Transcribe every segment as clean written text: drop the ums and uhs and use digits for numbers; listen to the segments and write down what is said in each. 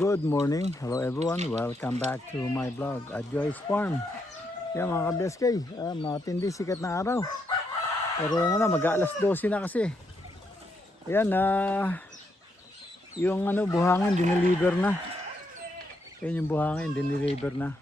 Good morning, hello everyone, welcome back to my vlog at Joy's Farm. Yan mga ka-BSK, matindi sikat na araw. Pero mag-aalas 12 na kasi. Ayan, yung buhangin dineliver na. Yan yung buhangin dineliver na.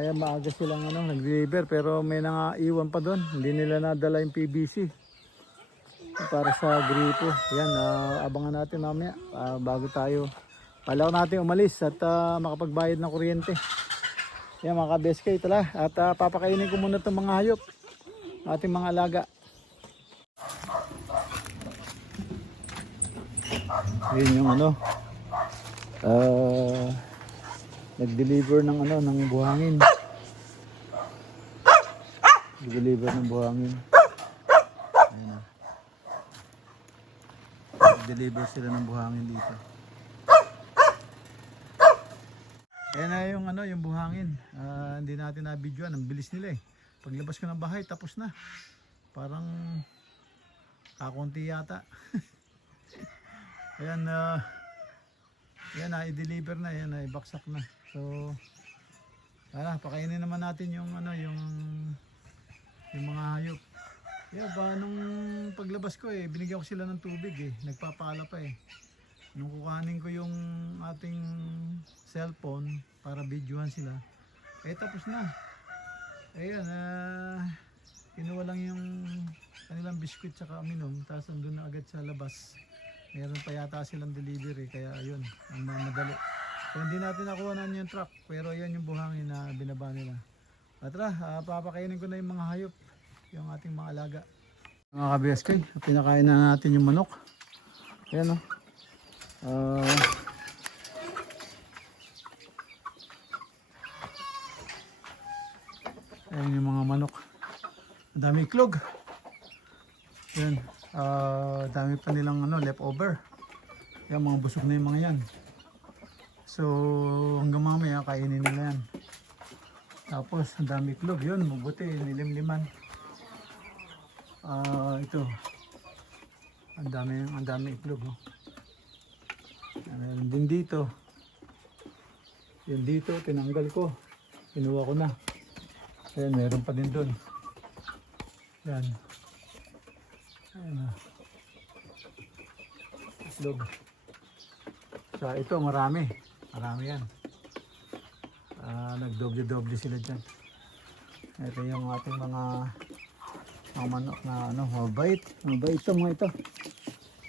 Ayan, maaga silang nag-deliver pero may nangaiwan pa doon. Hindi nila nadala yung PVC para sa gripo. Yan, abangan natin mamaya bago tayo palaw natin umalis at makapagbayad ng kuryente. Yan mga ka-BSK, tala at papakainin ko muna itong mga hayop, ating mga alaga. Yun yung nag-deliver ng ng buhangin. Nag-deliver ng buhangin. Ayan, deliver sila ng buhangin dito. Ayan na yung buhangin. Hindi natin na-videoan. Ang bilis nila eh. Paglabas ko ng bahay, tapos na. Parang kakunti yata. Ayan, yan na, i-deliver na. Yan na, i-baksak na. So, pakainin naman natin yung mga hayop. Nung paglabas ko binigyan ko sila ng tubig nagpapala pa nung kukanin ko yung ating cellphone para videohan sila tapos na. Ayan, kinuha lang yung kanilang biskuit tsaka uminom, tapos andun na agad sa labas. Meron pa yata silang delivery, kaya ayun, ang madali. So hindi natin nakuha na yung truck, pero yan yung buhangin na binaba nila. At papakainin ko na yung mga hayop, yung ating mga alaga. Mga ka-BSK, pinakain na natin yung manok. Ayan ayan yung mga manok. Dami iklog. Ayan, dami pa nilang leftover. Ayan, mga busog na yung mga yan. So hanggang mamaya kainin nila yan. Tapos ang dami iklog, yun mabuti, nilimliman. Ito ang dami itlog meron din dito. Yan dito tinanggal ko, kinuha ko na. Ayan, meron pa din doon. Yan, ayan itlog. So ito marami yan. Nagdoble sila dyan. Ito yung ating mga manok na mabait itong mga ito.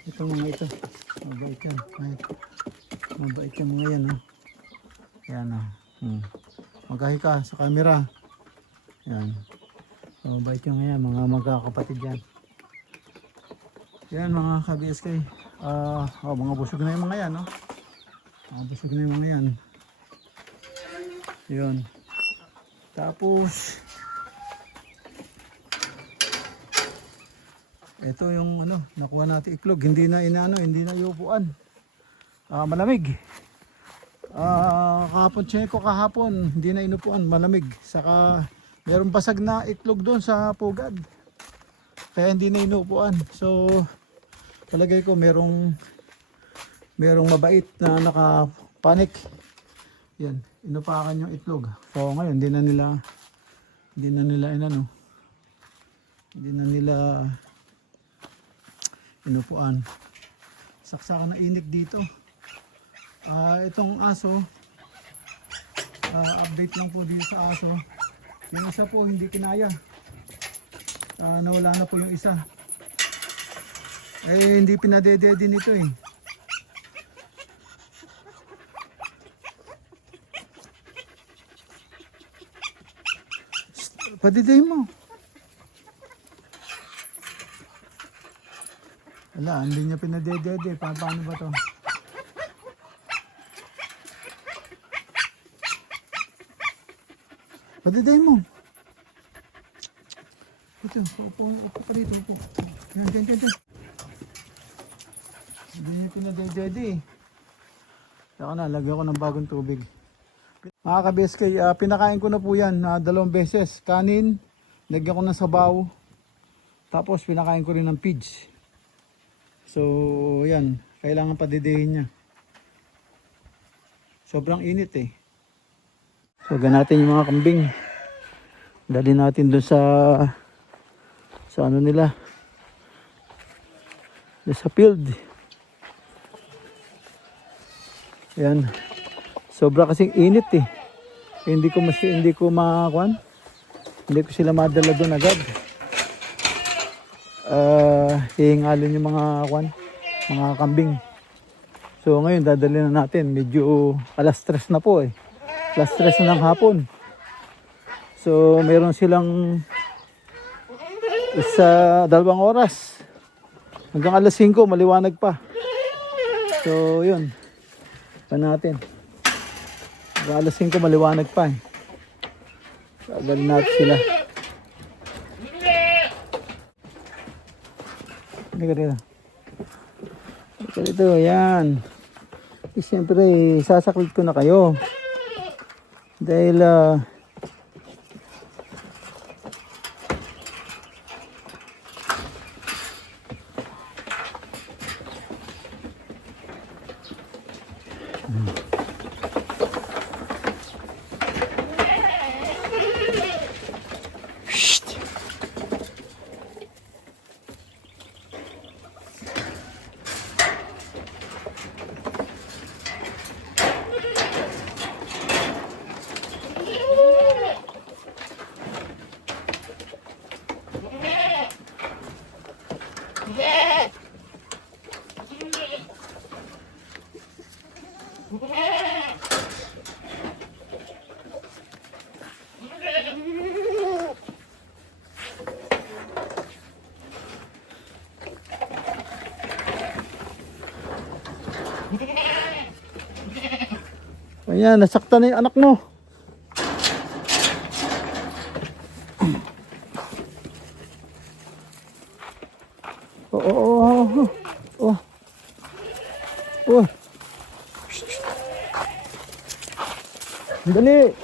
Itong mga ito mabait yan. Mabait yung mga yan yan magahi ka sa camera. Yan, mabait yung mga magkakapatid yan. Yan mga ka-BSK, mga busog na yung mga yan mga busog na yung mga yan. Yun, tapos ito yung nakuha natin iklog, hindi na iupuan. Malamig. Kahapon hindi na inupuan, malamig. Saka mayroong basag na iklog doon sa pugad. Kaya hindi na inupuan. So palagay ko merong mabait na nakapanik. Yan, inupakan yung itlog. So ngayon hindi na nila inupuan. Saksakan na init dito. Itong aso, update lang po dito sa aso. Yung isa po hindi kinaya. Nawala na po yung isa. Hindi pinadede din ito Padiday mo. Wala, hindi niya pinadedede. Paano ba to? Padiday mo. Ito, upo pa dito. Upo. Yan. Hindi niya pinadedede. Saka na, lagyan ko ng bagong tubig. Mga ka-BSK, pinakain ko na po yan 2 beses. Kanin, lagyan ko ng sabaw. Tapos pinakain ko rin ng pigs. So yan, kailangan padidihin niya. Sobrang init eh. So ganatin yung mga kambing. Dali natin doon sa ano nila. Sa field. Yan. Sobra kasing init eh. Hindi ko makakuan. Hindi ko sila madala doon agad. Hihingalin yung mga kambing. So ngayon dadalhin na natin. Medyo alas 3 na po eh. Alas 3 na ng hapon. So meron silang 2 oras. Hanggang alas 5 maliwanag pa. So yun. Pa natin. Hanggang alas 5 maliwanag pa eh. Dadalhin natin sila. Hindi ka dito. Ito, yan. Siyempre, sasaklit ko na kayo. Dahil, ayan, nasaktan na yung anak mo. Oh. Dali.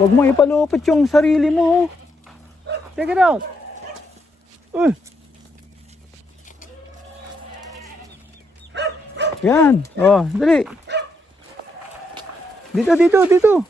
Huwag mo ipalupot yung sarili mo. Check it out. Yan. Oh, dali. Dito.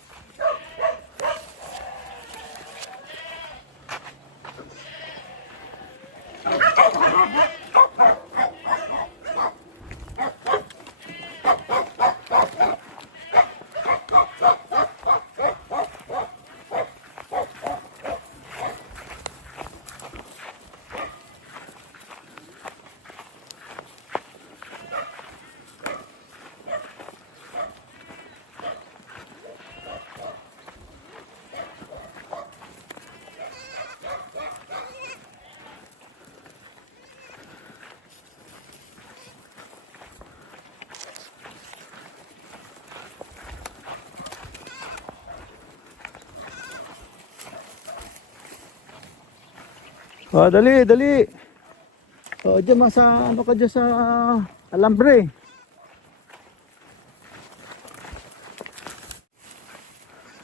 Oh, dali. Oh, diyan sa ano ka dyan sa alambre.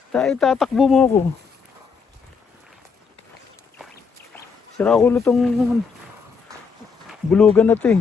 Tatakbo mo ako. Sira ulo tong bulugan na to eh.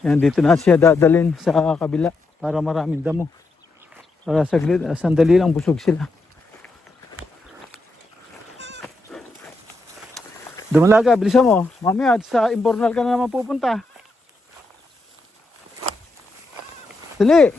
Yan, dito na siya dadalhin sa kabila para maraming damo. Para saglit, sandali lang busog sila. Dumalaga, bilisan mo. Mamaya sa Imbornal ka na naman pupunta. Dali!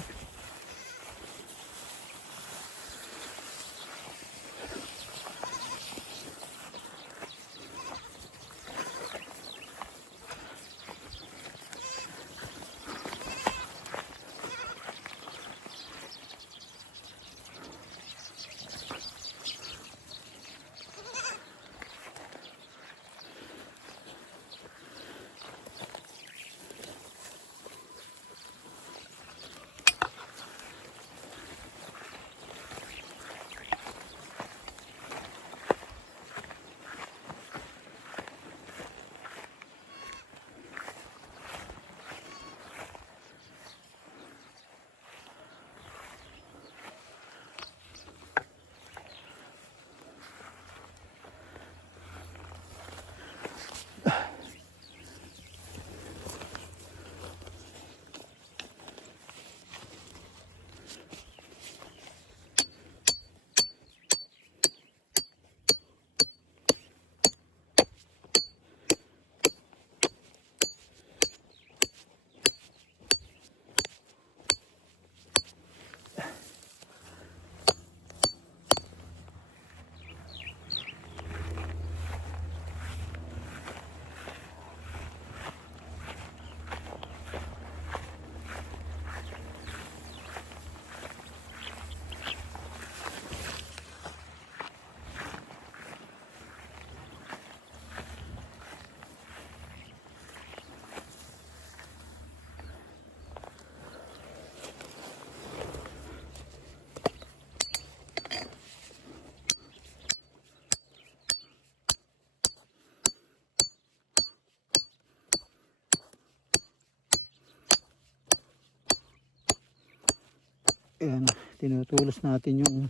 Ayan, tinutulos natin yung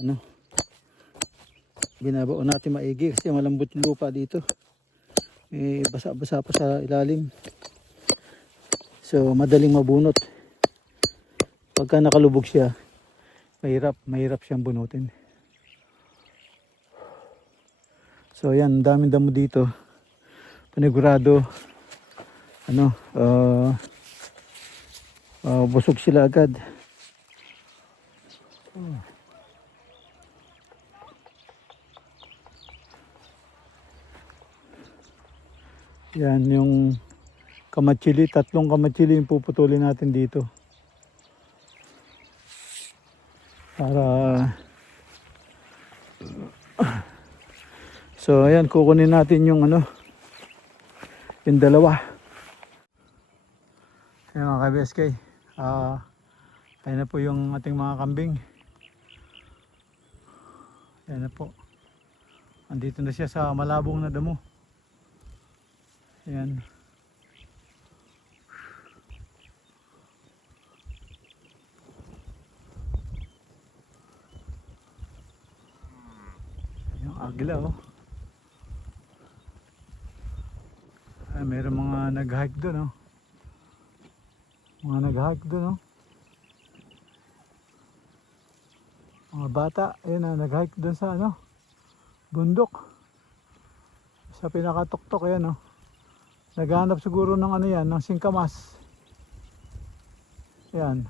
ano, binabaon natin maigi kasi malambot yung lupa dito. May basa-basa pa sa ilalim. So madaling mabunot. Pagka nakalubog siya, mahirap siyang bunutin. So ayan, daming damo dito. Panigurado ano, busog sila agad. Yan yung kamatsili, 3 kamatsili yung puputulin natin dito. Para so ayan, kukunin natin yung ano, yung dalawa. Ayan mga ka-BSK, ayan na po yung ating mga kambing. Ayan na po, andito na siya sa malabong na damo. Ayan. Yung agila oh. Ay, mayroong mga nag-hike doon oh. Mga nag-hike doon oh. Mga bata, ayun na, nag-hike doon sa ano, bundok. Sa pinakatuktok ayan oh. Naghahanap siguro ng ano yan, ng singkamas. Ayan.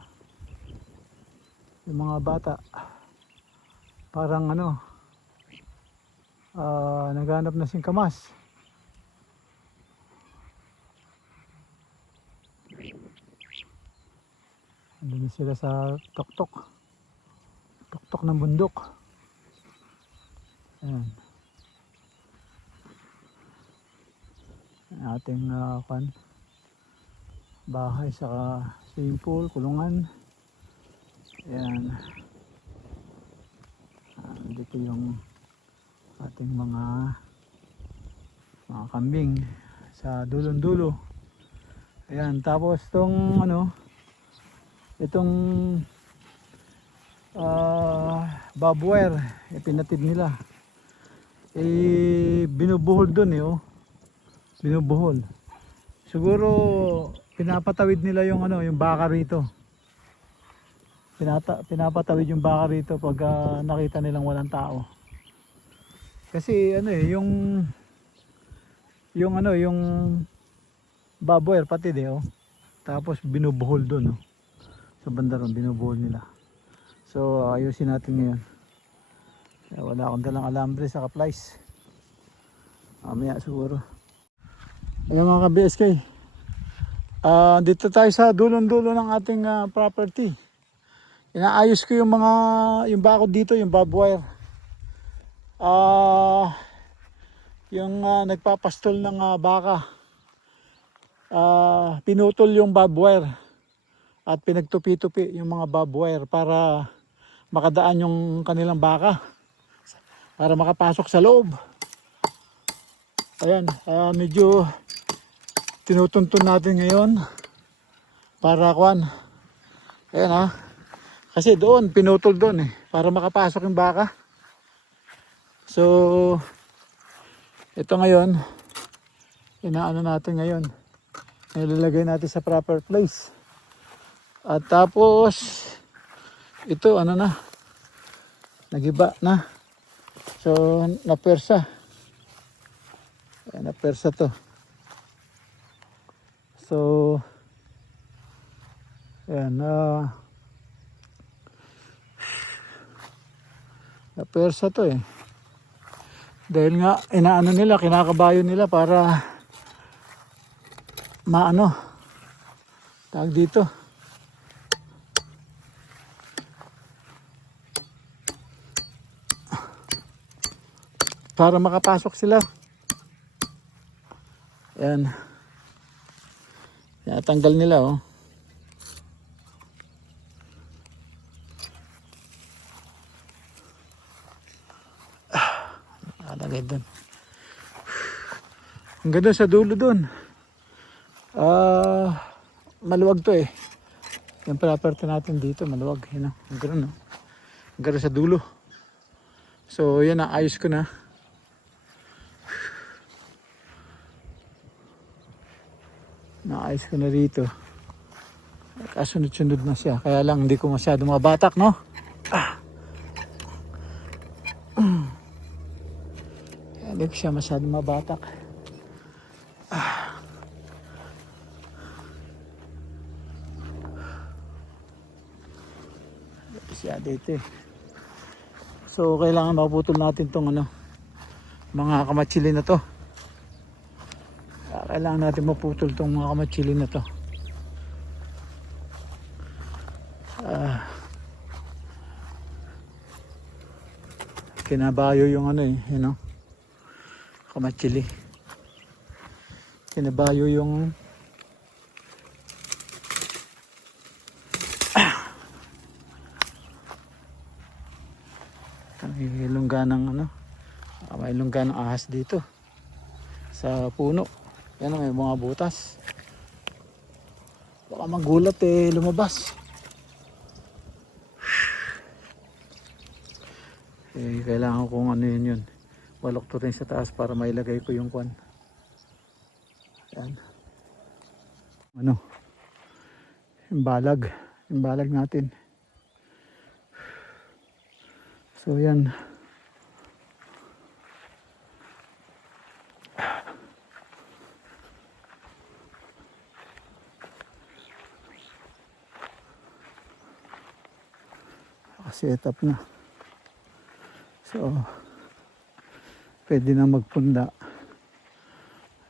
Yung mga bata. Parang ano, naghahanap ng singkamas. Andun sila sa tuktok. Tuktok ng bundok. Ayan. Ating bahay sa swimming pool, kulungan. Ayan. Dito yung ating mga kambing sa dulong-dulo. Ayan, tapos tong ano, itong barbwire, pinatid nila. Binubuhol dun oh. Binubuhol. Siguro pinapatawid nila yung ano, yung baka rito. Pinapatawid yung baka rito pag nakita nilang walang tao. Kasi ano yung ano, yung baboy patid oh. Tapos binubuhol doon oh. Sa banda ron binubuhol nila. So ayusin natin ngayon. Wala akong dalang alambre sa kaplies. Mamaya siguro. Ayan mga ka-BSK, dito tayo sa dulong-dulo ng ating property. Inaayos ko yung bakod dito, yung barbed wire. Yung nagpapastol ng baka, pinutol yung barbed wire at pinagtupi-tupi yung mga barbed wire para makadaan yung kanilang baka, para makapasok sa loob. Ayan, medyo tinutuntun natin ngayon para kuan. Ayan kasi doon pinutol doon para makapasok yung baka. So ito ngayon inaano natin ngayon, nilalagay natin sa proper place. At tapos ito ano na, nagiba na, so napersa. Ayan, napersa to. So ayan, napersa to dahil nga inaano nila, kinakabayo nila para maano tawag dito, para makapasok sila. Ayan, tanggal nila oh. Alagay doon. Hanggang doon sa dulo doon. Maluwag to Yung property natin dito, maluwag. Yun o, hanggang no. Hanggang sa dulo. So, yan na, ayos ko na. Naayos ko na rito. Kasunod-sunod na siya. Kaya lang, hindi ko masyado mabatak, no? Kaya hindi ko siya masyado mabatak. Siya dito eh. So kailangan maputol natin tong ano, mga kamatsili na to. Kailangan natin maputol tong mga kamatsili na to. Kinabayo yung ano eh, you know, kamatsili. Kinabayo yung may lungga ng ano, may lungga ng ahas dito sa puno. Yan, may mga butas, baka magulat eh lumabas. Eh, kailangan kong ano yun, walok to rin sa taas para mailagay ko yung kwan. Yan, ano, yung balag natin. So yan. Set up na. So pwede na magpunda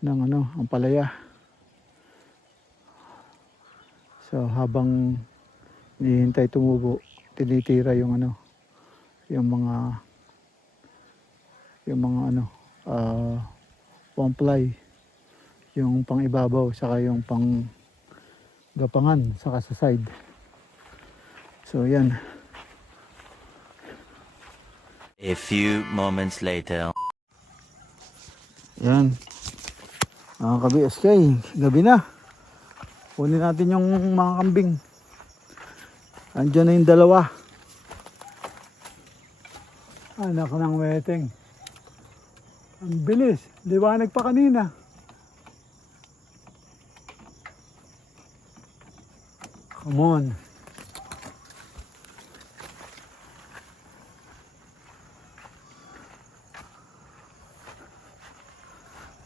ng ano, ang palaya. So habang hinihintay tumubo, tinitira yung ano, yung mga ano, pang-ply, yung pang ibabaw, saka yung pang gapangan, saka sa side. So yan. A few moments later. Yan. Mga ka-BSK, gabi na. Kunin natin yung mga kambing. Andiyan na yung dalawa. Anak ng weteng. Ang bilis. Liwanag pa kanina. Come on.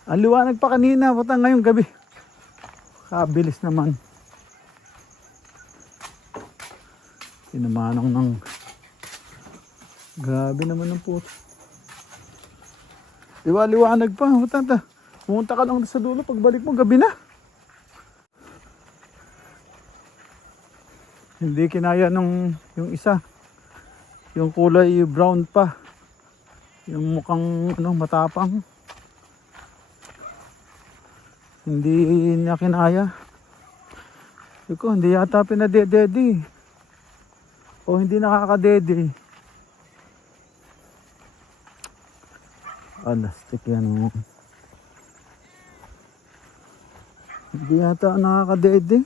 Ang liwanag pa kanina. Buta ngayong gabi. Kabilis naman. Tinamanang ng... Grabe naman ang puto. Liwanag pa. Buta. Pumunta ka lang sa dulo. Pagbalik mo, gabi na. Hindi kinaya nung yung isa. Yung kulay brown pa. Yung mukhang ano, matapang. Hindi niya kinaya. Iko, hindi yata pinadedede. O hindi nakakadede. Alastik yan mo. Hindi yata nakakadede.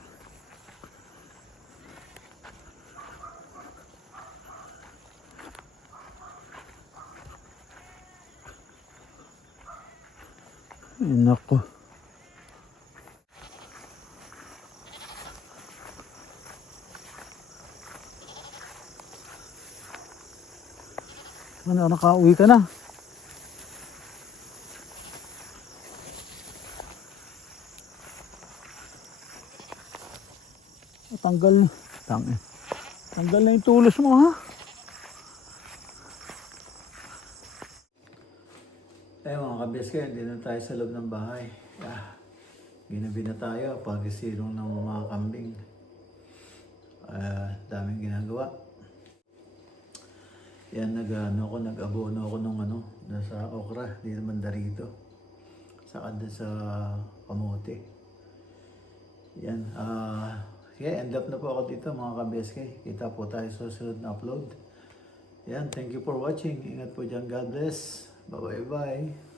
Ay, nako. Ano, nakauwi ka na? Tanggal na yung tulos mo, ha? Eh mga kabeske, hindi na tayo sa loob ng bahay. Ginabi na tayo, pagisirong ng mga kambing. Daming ginagawa. Yan, nag-abono ako nung nasa okra, di naman darito. Saka doon sa kamote. Yan, sige, end up na po ako dito mga ka-BSK. Kita po tayo sa susunod na upload. Yan, thank you for watching. Ingat po dyan, God bless. Bye-bye.